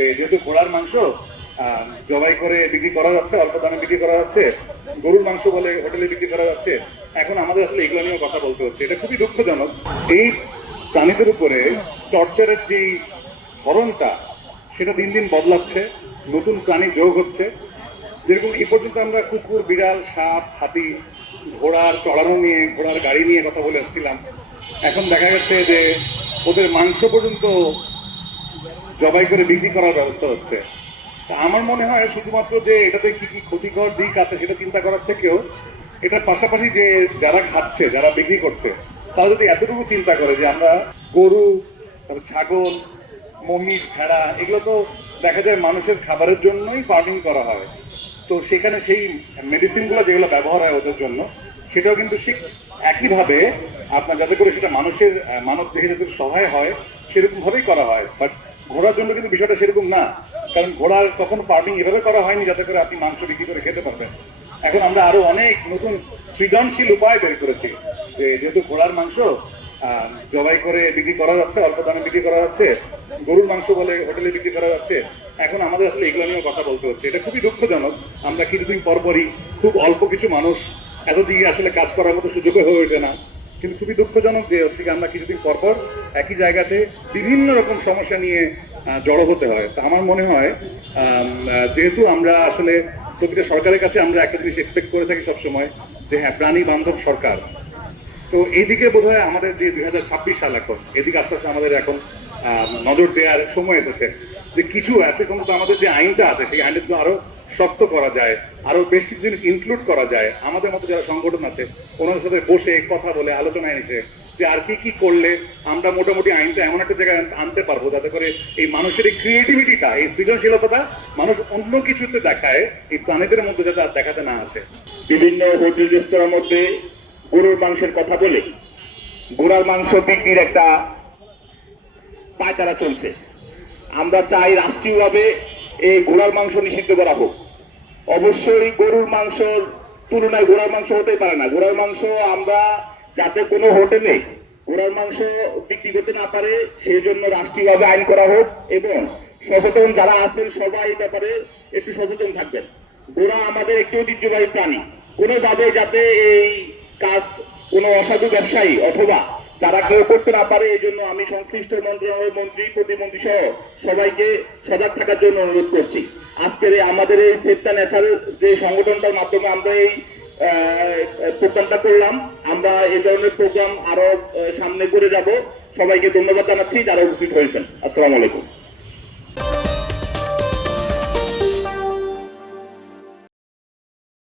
যে যেহেতু ঘোড়ার মাংস জবাই করে বিক্রি করা যাচ্ছে, অল্প দামে বিক্রি করা যাচ্ছে, গরুর মাংস বলে হোটেলে বিক্রি করা যাচ্ছে, এখন আমাদের আসলে এগুলো নিয়ে কথা বলতে হচ্ছে। এটা খুবই দুঃখজনক। এই প্রাণীদের উপরে টর্চারের যে ধরনটা সেটা দিন দিন বদলাচ্ছে, নতুন প্রাণী যোগ হচ্ছে। যেরকম এ পর্যন্ত আমরা কুকুর, বিড়াল, সাপ, হাতি, ঘোড়ার চড়ানো নিয়ে, ঘোড়ার গাড়ি নিয়ে কথা বলে এসেছিলাম। এখন দেখা যাচ্ছে যে ওদের মাংস পর্যন্ত জবাই করে বিক্রি করার ব্যবস্থা হচ্ছে। তা আমার মনে হয় শুধুমাত্র যে এটাতে কি কি ক্ষতিকর দিক আছে সেটা চিন্তা করার থেকেও এটার পাশাপাশি যে যারা খাচ্ছে, যারা বিক্রি করছে, তারা যদি এতটুকু চিন্তা করে যে আমরা গরু, তারপর ছাগল, মহিষ, ভেড়া, এগুলো তো দেখা যায় মানুষের খাবারের জন্যই ফার্মিং করা হয়। তো সেখানে সেই মেডিসিনগুলো যেগুলো ব্যবহার হয় ওদের জন্য, সেটাও কিন্তু ঠিক একইভাবে আপনার যাতে করে সেটা মানুষের মানব দেহে যাতে সহায় হয় সেরকম ভাবেই করা হয়। বাট ঘোড়ার জন্য কিন্তু বিষয়টা সেরকম না, কারণ ঘোড়ার কখনো ফার্মিং এভাবে করা হয়নি যাতে করে আপনি মাংস বিক্রি করে খেতে পারবেন। এখন আমরা আরো অনেক নতুন সৃজনশীল উপায় বের করেছি, যে যেহেতু ঘোড়ার মাংস জবাই করে বিক্রি করা যাচ্ছে, অল্প দামে বিক্রি করা যাচ্ছে, গরুর মাংস বলে হোটেলে বিক্রি করা যাচ্ছে, এখন আমাদের আসলে এগুলো নিয়ে কথা বলতে হচ্ছে। এটা খুবই দুঃখজনক। আমরা কিছুদিন পরপরই খুব অল্প কিছু মানুষ এতদিকে আসলে কাজ করার মতো সুযোগ হয়ে ওঠে না, কিন্তু খুবই দুঃখজনক যে হচ্ছে কি আমরা কিছুদিন পরপর একই জায়গাতে বিভিন্ন রকম সমস্যা নিয়ে জড়ো হতে হয়। তা আমার মনে হয় যেহেতু আমরা আসলে প্রতিটা সরকারের কাছে আমরা একটা জিনিস এক্সপেক্ট করে থাকি সবসময় যে হ্যাঁ, প্রাণী বান্ধব সরকার। তো এইদিকে বোধহয় আমাদের যে 2026 সাল, এখন এদিকে আস্তে আস্তে আমাদের এখন নজর দেওয়ার সময় এসেছে যে কিছু এতক্ষণ তো আমাদের যে আইনটা আছে সেই আইনটা আরো শক্ত করা যায়, আরো বেশ কিছু জিনিস ইনক্লুড করা যায়। আমাদের মতো যারা সংগঠন আছে ওনাদের সাথে বসে কথা বলে আলোচনায় এসে যে আর কি কি করলে আমরা মোটামুটি আইনটা এমন একটা জায়গায় আনতে পারবো যাতে করে এই মানুষের এই ক্রিয়েটিভিটিটা, এই সৃজনশীলতাটা মানুষ অন্য কিছুতে দেখায়, এই প্রাণীদের মধ্যে যাতে আর দেখাতে না আসে। বিভিন্ন হোটেল রেস্তোরাঁর মধ্যে গরুর মাংসের কথা বলে ঘোড়ার মাংস বিক্রির একটা পায়তারা চলছে। আমরা চাই রাষ্ট্রীয়ভাবে এই ঘোড়ার মাংস নিষিদ্ধ করা হোক। অবশ্যই গরুর মাংসর তুলনায় ঘোড়ার মাংস হতেই পারে না। ঘোড়ার মাংস আমরা যাতে কোনো হোটেলে ঘোড়ার মাংস বিক্রি করতে না পারে সেই জন্য রাষ্ট্রীয়ভাবে আইন করা হোক, এবং সচেতন যারা আছেন সবাই এই ব্যাপারে একটু সচেতন থাকবেন। ঘোড়া আমাদের একটি ঐতিহ্যবাহী প্রাণী, কোনোভাবে যাতে এই কাজ কোনো অসাধু ব্যবসায়ী অথবা তারা কেউ করতে না পারে, এই জন্য আমি সংশ্লিষ্ট মন্ত্রণালয়ের মন্ত্রী, প্রতিমন্ত্রী সহ সবাইকে সজাগ থাকার জন্য অনুরোধ করছি। আজকের আমাদের এই সেভ দ্য নেচার যে সংগঠনটার মাধ্যমে আমরা এই প্রোগ্রামটা করলাম, আমরা এই ধরনের প্রোগ্রাম আরো সামনে করে যাব। সবাইকে ধন্যবাদ জানাচ্ছি যারা উপস্থিত হয়েছেন। আসসালামু আলাইকুম।